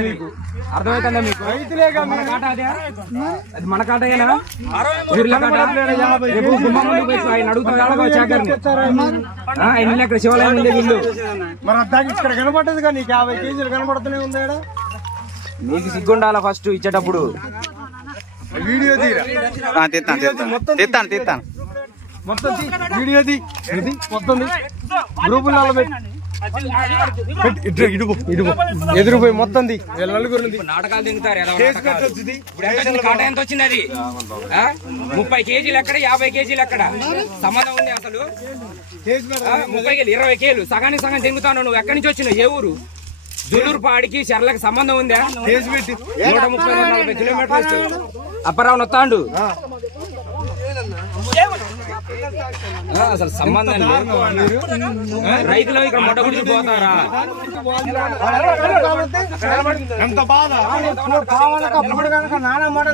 మీకు అర్థమవుతుందా మీకు మన కాట అదే? అది మన కాటేనా వీళ్ళ కాట రేపు గుమ్మం ముందుకు పోయి ఆయన అడుగుతాడు అడగ చాకర్ని. ఆ, ఆయన ఇల్లు? అక్కడ శివాలయం ఇల్లు. మరి అద్దాకి ఇక్కడ కనపడ్డది కానీ నీకు? యాభై కేజీలు కనపడుతూనే ఉంది. నీకు సిగ్గుండాలా ఫస్ట్ ఇచ్చేటప్పుడు? వీడియో తీస్తాను తీస్తాను తీస్తాను మొత్తం తీ. వీడియో తీ. ఇది మొత్తం. గ్రూపులలో పెట్టి ఇడుపు ఎదురుపోయి మొత్తం వీళ్ళ నలుగురు నాటకాలు ఎంత వచ్చింది? కాట ఎంత వచ్చింది అది? ఆ? ముప్పై కేజీలు ఎక్కడ యాభై కేజీలు ఎక్కడ? సంబంధం ఉంది అసలు. ముప్పై కేజీలు ఇరవై కేజీలు. సగానికి సగం తింగుతాను నువ్వు. ఎక్కడి నుంచి వచ్చినావు? ఏ ఊరు? జులూరు పాడికి చర్లకు సంబంధం ఉందా? నూట ముప్పై నలభై కిలోమీటర్లు అప్పరావు నొత్తాండు. అసలు సంబంధం లేదు. రైతులు ఇక్కడ మొట్ట పోతారా? ఎంత బాధ? కావాలక అప్పుడు కనుక నానా కూడా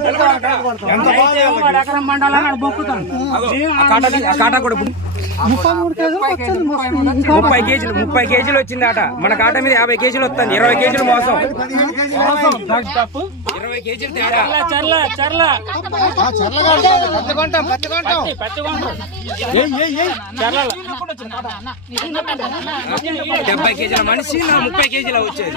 ముప్పై కేజీలు ముప్పై కేజీలు వచ్చింది ఆట మన కాట మీద యాభై కేజీలు వస్తుంది ఇరవై కేజీలు మోసం ఇరవై కేజీలు తేడా డెబ్బై కేజీల మనిషి నా ముప్పై కేజీల వచ్చేది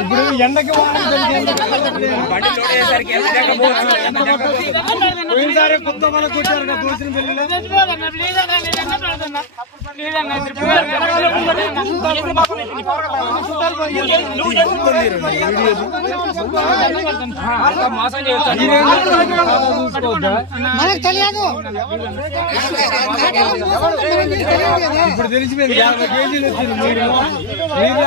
ఇప్పుడు ఎండకి పోయినసారి కొత్త మన కొట్టారు దోసిన పెళ్ళిలో ఆ, ఇప్పుడు తెలిసిపోయింది. కేజీలు వచ్చింది మీరు మీరు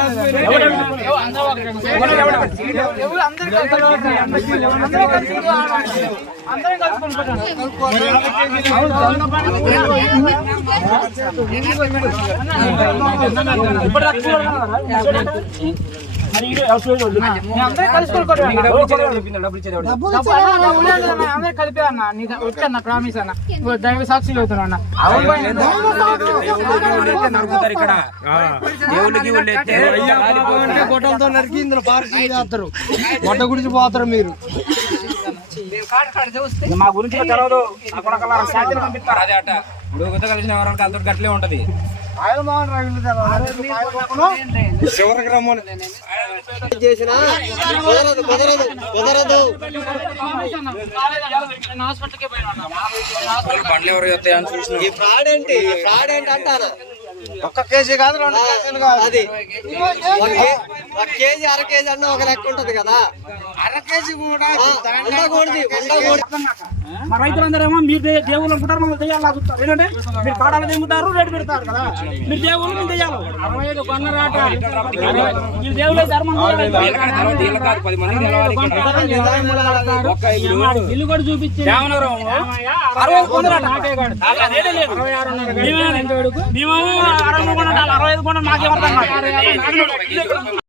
రాసిపోయారు. నీకు ఎవడు? కలిపి అన్న. వచ్చాను ప్రామిస్ అన్న దైవ సాక్షి చదువుతున్నా గొడ్డలతో నరికి ఇందులో పార్కింగ్ చేస్తారు. గుడిచి పోతారు మీరు. మా గురించి కొత్త కలిసిన ఎవరికి అంత గట్లే ఉంటది. చివరికి రమ్మని. బండ్లు ఎవరు వస్తాయని చూసిన. ఫ్రాడ్ ఏంటి? ఫ్రాడ్ ఏంటి అంటారు ఒక్క కేజీ కాదు రెండు కేజీలు కాదు అది. ఒక కేజీ అర కేజీ అన్న ఒక లెక్క ఉంటది కదా. అర కేజీ కూడా ఉండకూడదు ఉండకూడదు. మా రైతులందరేమో మీరు దేవుళ్ళు అనుకుంటారు మమ్మల్ని దెయ్యాలు లాగుతారు. ఏంటంటే మీరు కాడాలు దింగుతారు రేటు పెడతారు కదా. మీరు దేవుళ్ళు మేము దెయ్యాలు. అరవై ఐదు కొన్నరాట మీరు దేవుళ్ళే ధర్మం ఇల్లు కూడా చూపించి దేవనవరం అరవై ఐదు కొన్నరాట నాకే కాదు. రేటే. లేదు. మేమేమో అరవై కొనాలి, అరవై ఐదు.